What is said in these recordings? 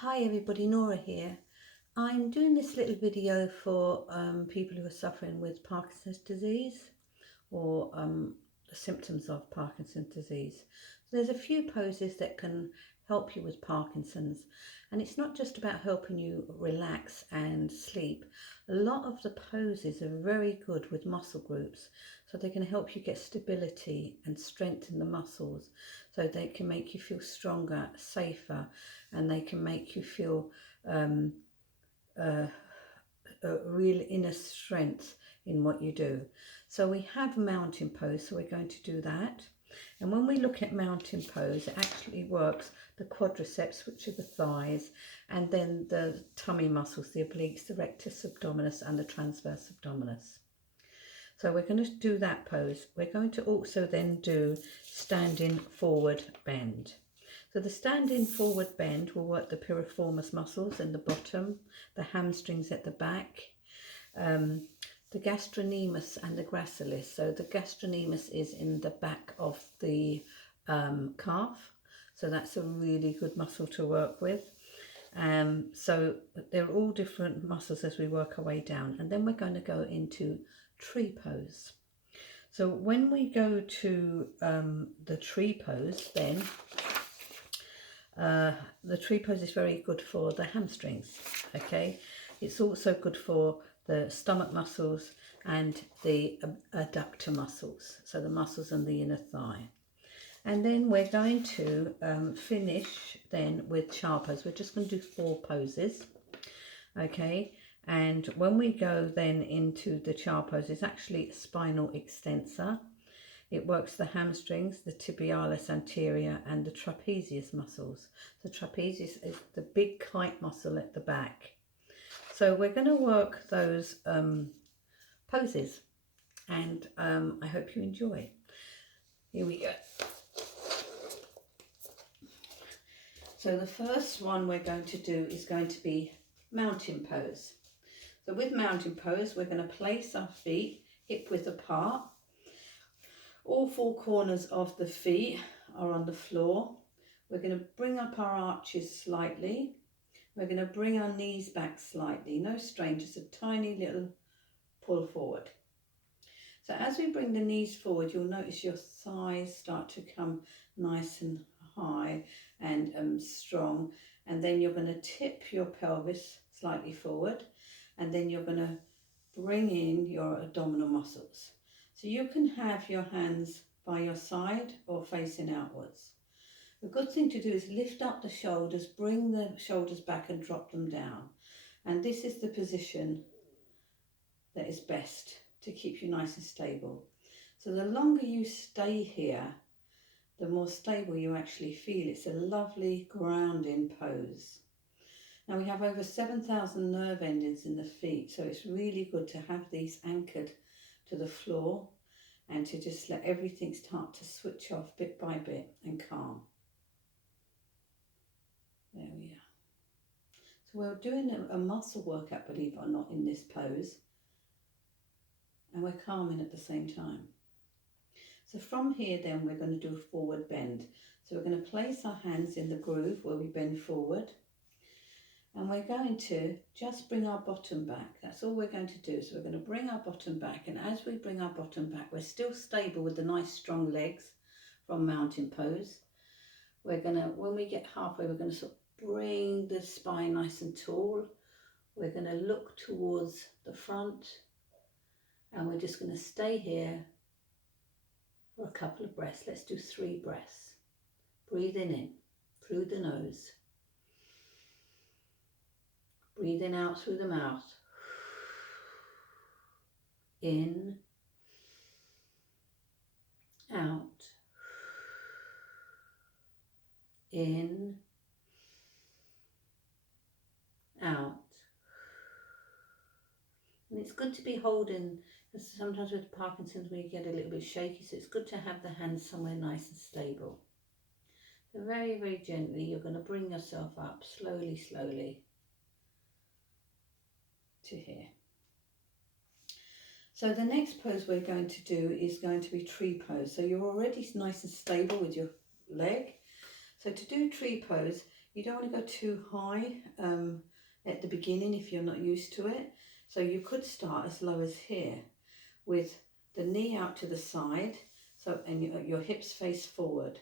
Hi everybody, Nora here. I'm doing this little video for people who are suffering with Parkinson's disease or the symptoms of Parkinson's disease. So there's a few poses that can help you with Parkinson's, and it's not just about helping you relax and sleep. A lot of the poses are very good with muscle groups, so they can help you get stability and strengthen the muscles, so they can make you feel stronger, safer, and they can make you feel um, uh, a real inner strength in what you do. So we have mountain pose, so we're going to do that. And when we look at mountain pose, it actually works the quadriceps, which are the thighs, and then the tummy muscles, the obliques, the rectus abdominis and the transverse abdominis. So we're going to do that pose. We're going to also then do standing forward bend. So the standing forward bend will work the piriformis muscles in the bottom, the hamstrings at the back, the gastrocnemius and the gracilis. So the gastrocnemius is in the back of the calf. So that's a really good muscle to work with. So they're all different muscles as we work our way down. And then we're going to go into tree pose. So when we go to the tree pose, then the tree pose is very good for the hamstrings. Okay, it's also good for the stomach muscles and the adductor muscles, so the muscles on the inner thigh. And then we're going to finish then with child pose. We're just going to do 4 poses. Okay, and when we go then into the child pose, it's actually a spinal extensor. It works the hamstrings, the tibialis anterior and the trapezius muscles. The trapezius is the big kite muscle at the back. So we're going to work those poses, and I hope you enjoy. Here we go. So the first one we're going to do is going to be mountain pose. So with mountain pose, we're going to place our feet hip width apart. All 4 corners of the feet are on the floor. We're going to bring up our arches slightly. We're going to bring our knees back slightly. No strain, just a tiny little pull forward. So as we bring the knees forward, you'll notice your thighs start to come nice and high and strong. And then you're going to tip your pelvis slightly forward. And then you're going to bring in your abdominal muscles. So you can have your hands by your side or facing outwards. A good thing to do is lift up the shoulders, bring the shoulders back and drop them down. And this is the position that is best to keep you nice and stable. So the longer you stay here, the more stable you actually feel. It's a lovely grounding pose. Now we have over 7,000 nerve endings in the feet, so it's really good to have these anchored to the floor and to just let everything start to switch off bit by bit and calm. There we are. So we're doing a muscle workout, believe it or not, in this pose, and we're calming at the same time. So from here then we're going to do a forward bend. So we're going to place our hands in the groove where we bend forward. And we're going to just bring our bottom back. That's all we're going to do. So we're going to bring our bottom back. And as we bring our bottom back, we're still stable with the nice strong legs from mountain pose. We're going to, when we get halfway, we're going to sort of bring the spine nice and tall. We're going to look towards the front. And we're just going to stay here for a couple of breaths. Let's do 3 breaths. Breathing in through the nose. Breathing out through the mouth. In, out, in, out. And it's good to be holding, because sometimes with Parkinson's we get a little bit shaky, so it's good to have the hands somewhere nice and stable. So very, very gently you're going to bring yourself up slowly, slowly to here. So the next pose we're going to do is going to be tree pose. So you're already nice and stable with your leg. So to do tree pose, You don't want to go too high at the beginning if you're not used to it. So you could start as low as here with the knee out to the side, so and your hips face forward.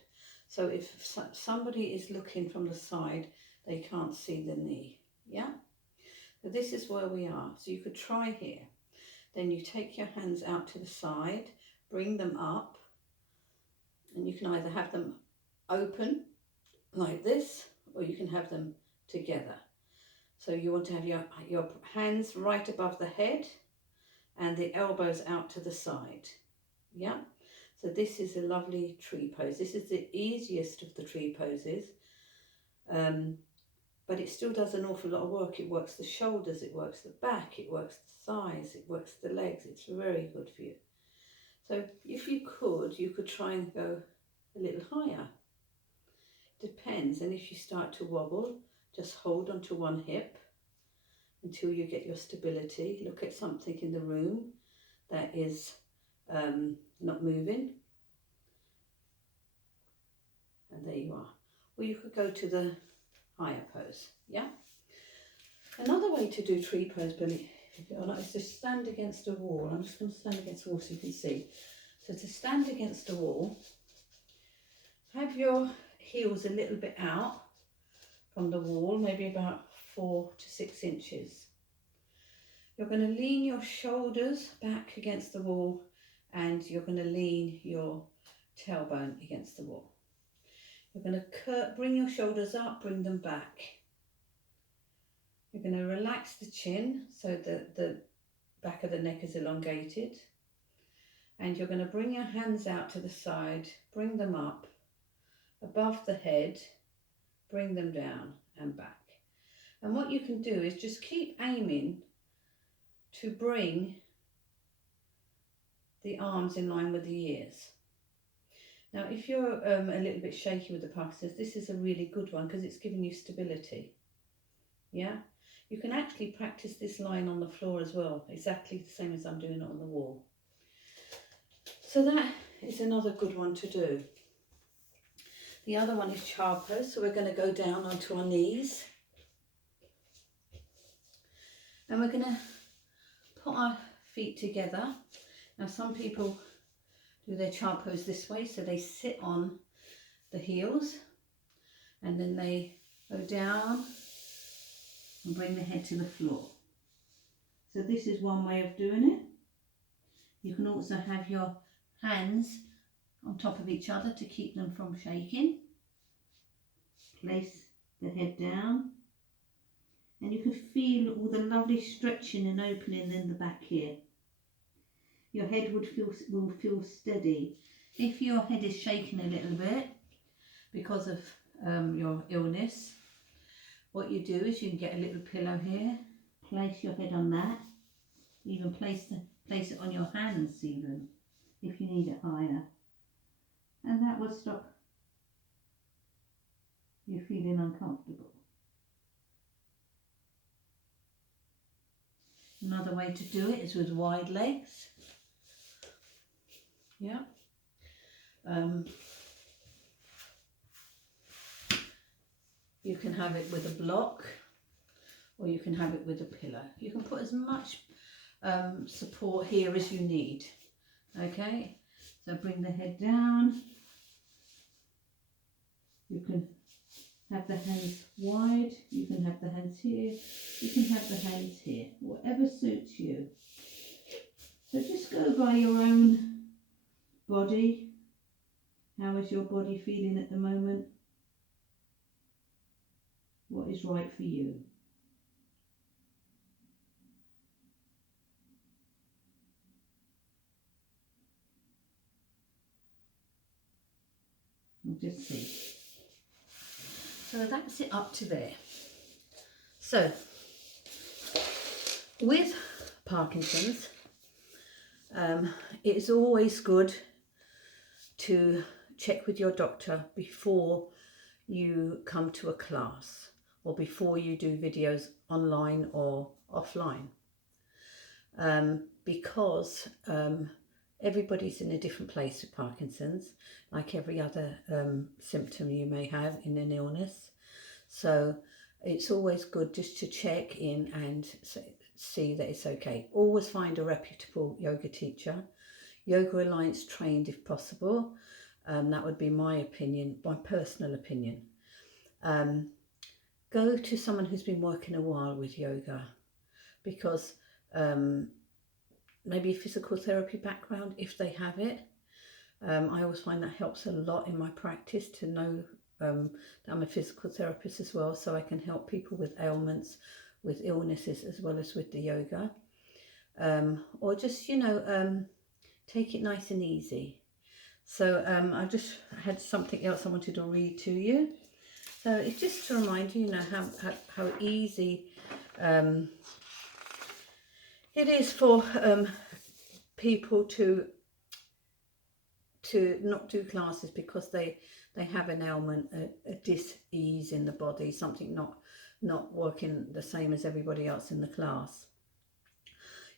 So if somebody is looking from the side, they can't see the knee. Yeah? So this is where we are. So you could try here. Then you take your hands out to the side, bring them up, and you can either have them open like this, or you can have them together. So you want to have your hands right above the head and the elbows out to the side. Yeah? So this is a lovely tree pose. This is the easiest of the tree poses, but it still does an awful lot of work. It works the shoulders, it works the back, it works the thighs, it works the legs. It's very good for you. So if you could try and go a little higher. Depends, and if you start to wobble, just hold onto one hip until you get your stability. Look at something in the room that is not moving, and there you are. Or you could go to the higher pose. Yeah. Another way to do tree pose, believe it or not, is to stand against a wall. I'm just going to stand against the wall so you can see. So to stand against a wall, have your heels a little bit out from the wall, maybe about 4 to 6 inches. You're going to lean your shoulders back against the wall, and you're going to lean your tailbone against the wall. You're going to bring your shoulders up, bring them back. You're going to relax the chin so that the back of the neck is elongated. And you're going to bring your hands out to the side, bring them up above the head, bring them down and back. And what you can do is just keep aiming to bring the arms in line with the ears. Now, if you're a little bit shaky with the Parkinson's, this is a really good one because it's giving you stability. Yeah? You can actually practice this line on the floor as well, exactly the same as I'm doing it on the wall. So that is another good one to do. The other one is child pose, so we're going to go down onto our knees. And we're going to put our feet together. Now some people do their child pose this way, so they sit on the heels and then they go down and bring the head to the floor. So this is one way of doing it. You can also have your hands on top of each other to keep them from shaking. Place the head down, and you can feel all the lovely stretching and opening in the back here. Your head will feel steady. If your head is shaking a little bit because of your illness, what you do is you can get a little pillow here, place your head on that, even place it on your hands even, if you need it higher. And that will stop you feeling uncomfortable. Another way to do it is with wide legs. Yeah. You can have it with a block, or you can have it with a pillow. You can put as much support here as you need. Okay, so bring the head down. You can have the hands wide, you can have the hands here, you can have the hands here, whatever suits you. So just go by your own body. How is your body feeling at the moment? What is right for you? And just see. So that's it up to there. So with Parkinson's, it's always good to check with your doctor before you come to a class or before you do videos online or offline, because everybody's in a different place with Parkinson's, like every other symptom you may have in an illness. So it's always good just to check in and see that it's okay. Always find a reputable yoga teacher, Yoga Alliance trained if possible. That would be my opinion, my personal opinion. Go to someone who's been working a while with yoga, because maybe a physical therapy background if they have it. I always find that helps a lot in my practice to know that I'm a physical therapist as well, so I can help people with ailments, with illnesses, as well as with the yoga. Or just, take it nice and easy. So I just had something else I wanted to read to you. So it's just to remind you, how easy it is for people to not do classes because they have an ailment, a dis-ease in the body, something not working the same as everybody else in the class.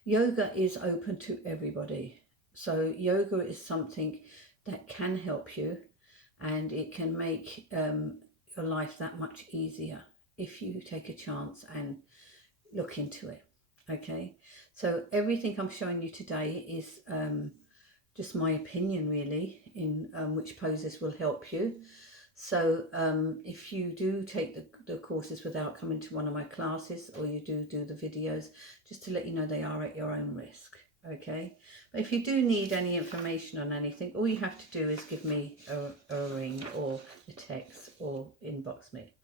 Yoga is open to everybody. So yoga is something that can help you, and it can make your life that much easier if you take a chance and look into it. Okay, so everything I'm showing you today is just my opinion, really, in which poses will help you. So if you do take the courses without coming to one of my classes, or you do the videos, just to let you know, they are at your own risk. Okay, but if you do need any information on anything, all you have to do is give me a ring or a text or inbox me.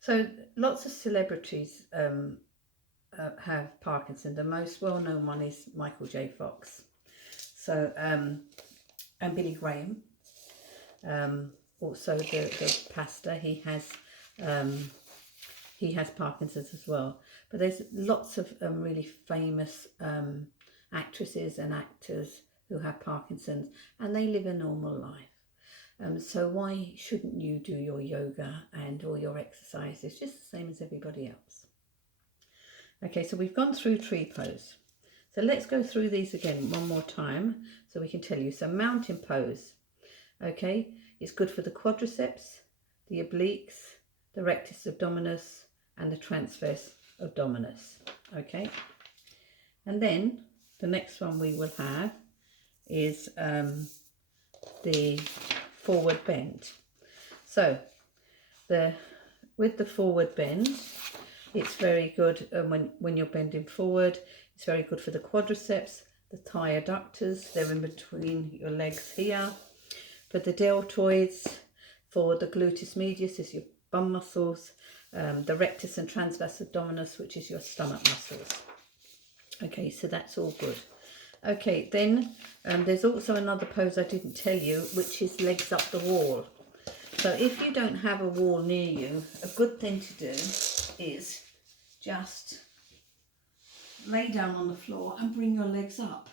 So lots of celebrities have Parkinson. The most well-known one is Michael J. Fox. So and Billy Graham, also the pastor, he has Parkinson's as well. But there's lots of really famous actresses and actors who have Parkinson's, and they live a normal life. So why shouldn't you do your yoga and all your exercises just the same as everybody else? Okay, so we've gone through tree pose. So let's go through these again one more time so we can tell you. So mountain pose, okay, it's good for the quadriceps, the obliques, the rectus abdominis, and the transverse abdominis, okay. And then the next one we will have is the forward bend. So with the forward bend, it's very good when you're bending forward. It's very good for the quadriceps, the thigh adductors, they're in between your legs here. For the deltoids, for the gluteus medius is your bum muscles, the rectus and transverse abdominis, which is your stomach muscles. Okay, so that's all good. Okay, then there's also another pose I didn't tell you, which is legs up the wall. So if you don't have a wall near you, a good thing to do is just lay down on the floor and bring your legs up.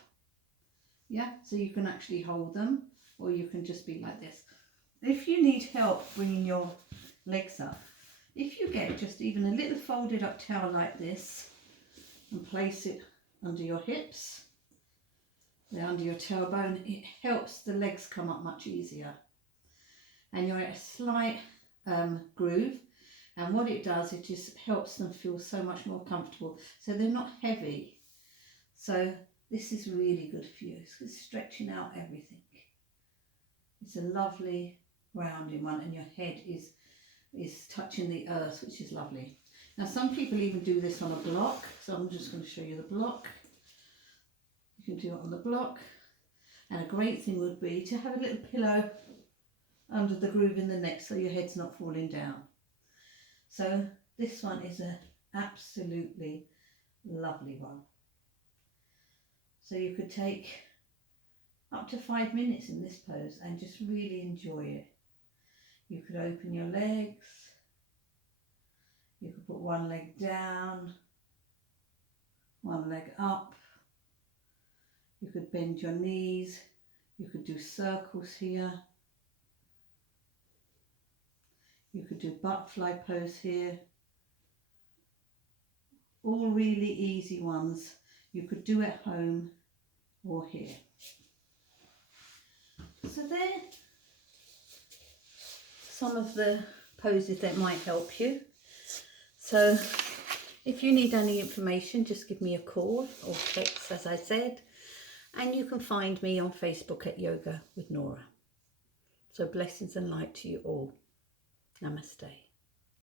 Yeah, so you can actually hold them, or you can just be like this. If you need help bringing your legs up, if you get just even a little folded up towel like this and place it under your hips, there under your tailbone, it helps the legs come up much easier. And you're at a slight groove, and what it does, it just helps them feel so much more comfortable, so they're not heavy. So this is really good for you. It's stretching out everything. It's a lovely grounding one, and your head is touching the earth, which is lovely. Now some people even do this on a block, so I'm just going to show you the block. You can do it on the block, and a great thing would be to have a little pillow under the groove in the neck so your head's not falling down. So this one is an absolutely lovely one. So you could take up to 5 minutes in this pose and just really enjoy it. You could open your legs, you could put one leg down, one leg up, you could bend your knees, you could do circles here, you could do butterfly pose here. All really easy ones you could do at home or here. So there, some of the poses that might help you. So if you need any information, just give me a call or text, as I said. And you can find me on Facebook at Yoga with Norah. So blessings and light to you all. Namaste.